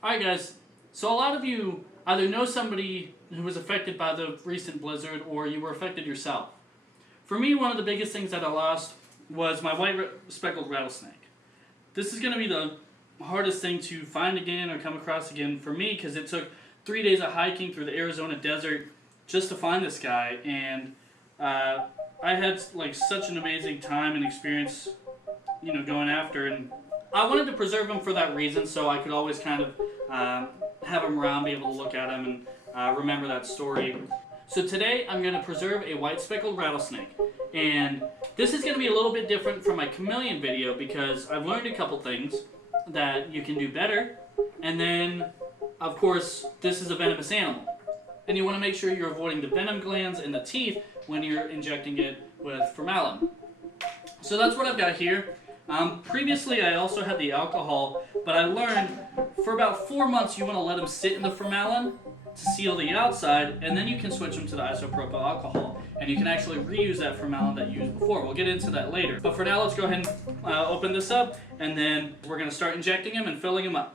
Alright guys, so a lot of you either know somebody who was affected by the recent blizzard or you were affected yourself. For me, one of the biggest things that I lost was my white speckled rattlesnake. This is going to be the hardest thing to find again or come across again for me because it took 3 days of hiking through the Arizona desert just to find this guy, and I had like such an amazing time and experience, you know, going after, and I wanted to preserve him for that reason, so I could always kind of have him around, be able to look at him and remember that story. So today I'm going to preserve a white speckled rattlesnake, and this is going to be a little bit different from my chameleon video because I've learned a couple things that you can do better, and then of course this is a venomous animal and you want to make sure you're avoiding the venom glands and the teeth when you're injecting it with formalin. So that's what I've got here. Previously I also had the alcohol, but I learned for about 4 months you want to let them sit in the formalin to seal the outside, and then you can switch them to the isopropyl alcohol, and you can actually reuse that formalin that you used before. We'll get into that later. But for now, let's go ahead and open this up, and then we're going to start injecting him and filling him up.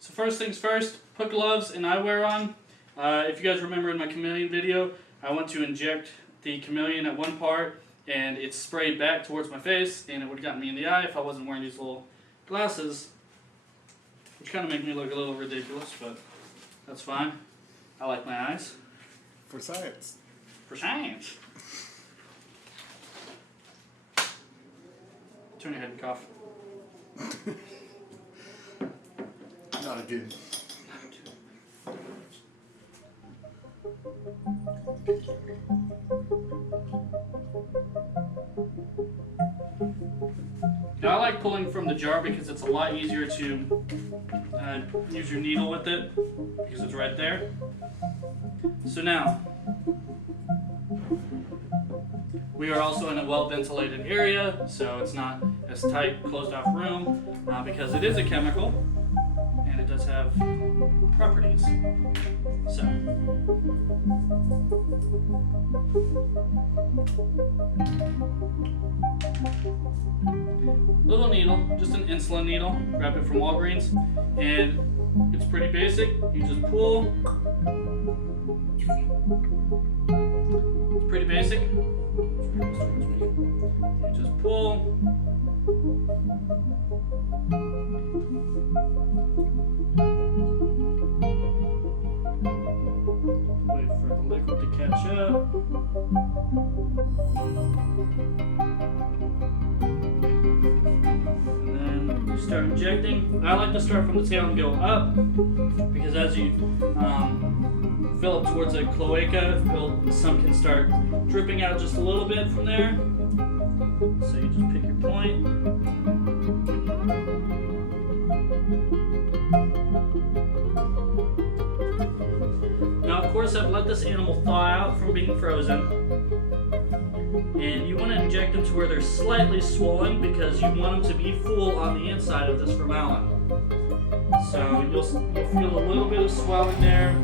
So first things first, put gloves and eyewear on. If you guys remember in my chameleon video, I went to inject the chameleon at one part, and it sprayed back towards my face, and it would have gotten me in the eye if I wasn't wearing these little glasses, which kind of make me look a little ridiculous, but that's fine. I like my eyes. For science. For science. Turn your head and cough. Not again. Now I like pulling from the jar because it's a lot easier to use your needle with it because it's right there. So now, we are also in a well-ventilated area, so it's not as tight, closed-off room because it is a chemical and it does have properties. So, little needle, just an insulin needle. Grab it from Walgreens, and it's pretty basic. You just pull. It's pretty basic. You just pull. Wait for the liquid to catch up. And then you start injecting. I like to start from the tail and go up because as you fill up towards a cloaca, some can start dripping out just a little bit from there. So you just pick your point. Now, of course, I've let this animal thaw out from being frozen, and you want to inject them to where they're slightly swollen because you want them to be full on the inside of this formalin. So you'll feel a little bit of swelling there.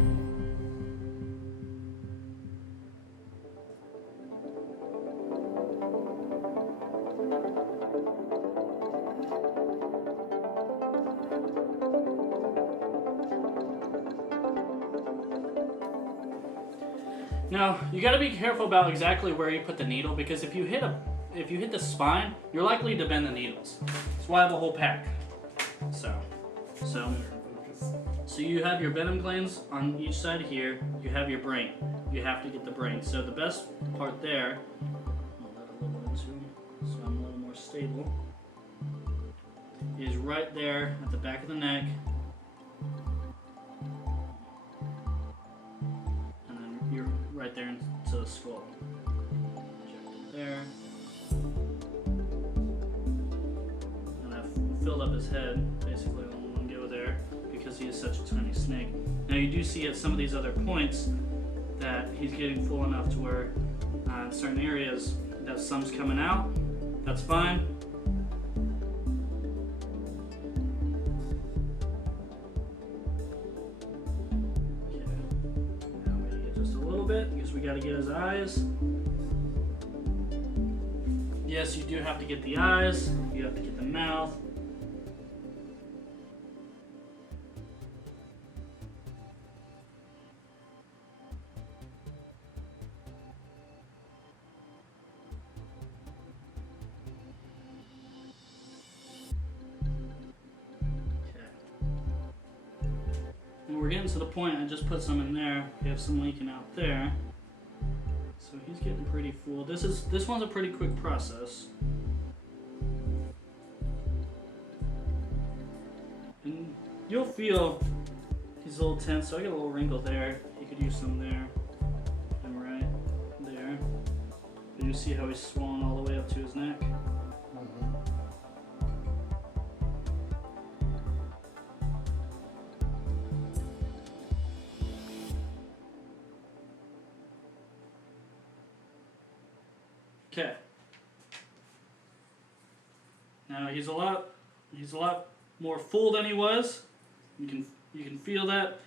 Now, you got to be careful about exactly where you put the needle because if you hit the spine, you're likely to bend the needles. That's why I have a whole pack. So you have your venom glands on each side here. You have your brain. You have to get the brain. So the best part there, I'll let a little into so I'm a little more stable, is right there at the back of the neck. Right there into the skull. Inject it there. And I've filled up his head basically in one go there because he is such a tiny snake. Now you do see at some of these other points that he's getting full enough to where in certain areas that some's coming out. That's fine. Because we got to get his eyes. Yes, you do have to get the eyes. You have to get the mouth. getting to the point. I just put some in there. We have some leaking out there. So he's getting pretty full. This one's a pretty quick process. And you'll feel he's a little tense, so I got a little wrinkle there. You could use some there. And right there. And you see how he's swollen all the way up to his neck? Okay. Now he's a lot more full than he was. You can feel that.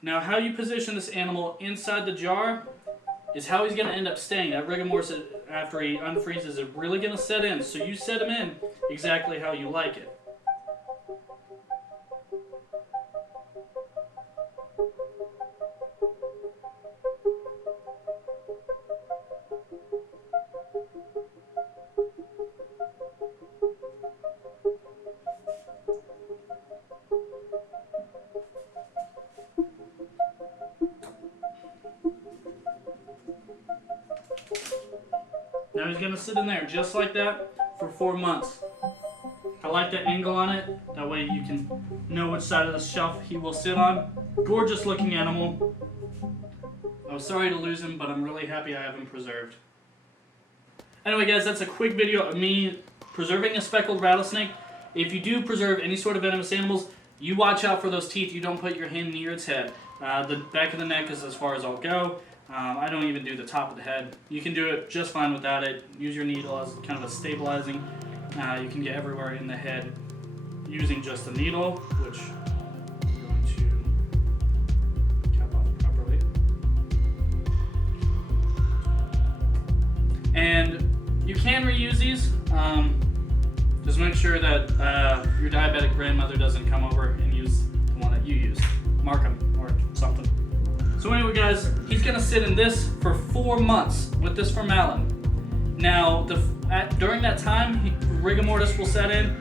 Now how you position this animal inside the jar is how he's going to end up staying. That rigor mortis after he unfreezes is really going to set in. So you set him in exactly how you like it. Now he's going to sit in there just like that for 4 months. I like that angle on it. That way you can know which side of the shelf he will sit on. Gorgeous looking animal. I was sorry to lose him, but I'm really happy I have him preserved. Anyway guys, that's a quick video of me preserving a speckled rattlesnake. If you do preserve any sort of venomous animals, you watch out for those teeth. You don't put your hand near its head. The back of the neck is as far as I'll go. I don't even do the top of the head. You can do it just fine without it. Use your needle as kind of a stabilizing. You can get everywhere in the head using just a needle, which I'm going to cap off properly. And you can reuse these. Just make sure that your diabetic grandmother doesn't come over and use the one that you use. Mark them or something. So anyway guys, he's going to sit in this for 4 months with this formalin. Now, during that time, rigor mortis will set in.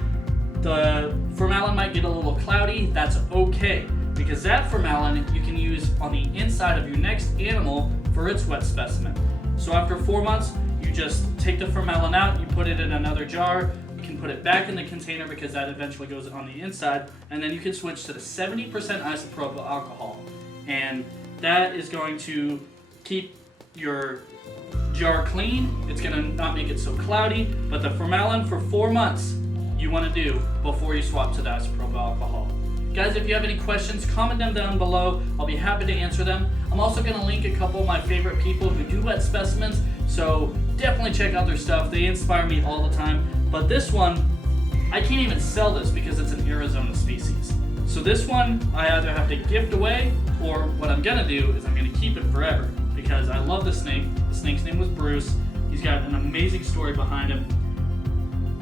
The formalin might get a little cloudy. That's okay, because that formalin you can use on the inside of your next animal for its wet specimen. So after 4 months, you just take the formalin out, you put it in another jar, you can put it back in the container because that eventually goes on the inside, and then you can switch to the 70% isopropyl alcohol. And that is going to keep your jar clean. It's going to not make it so cloudy, but the formalin for 4 months you want to do before you swap to the isopropyl alcohol. Guys, if you have any questions, comment them down below. I'll be happy to answer them. I'm also going to link a couple of my favorite people who do wet specimens, so definitely check out their stuff. They inspire me all the time. But this one, I can't even sell this because it's an Arizona species. So this one, I either have to gift away, or what I'm gonna do is I'm gonna keep it forever because I love the snake. The snake's name was Bruce. He's got an amazing story behind him,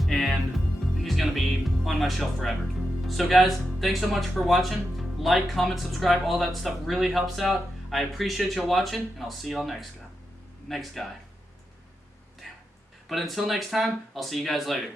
and he's gonna be on my shelf forever. So guys, thanks so much for watching. Like, comment, subscribe, all that stuff really helps out. I appreciate you watching, and I'll see y'all next guy. Damn it. But until next time, I'll see you guys later.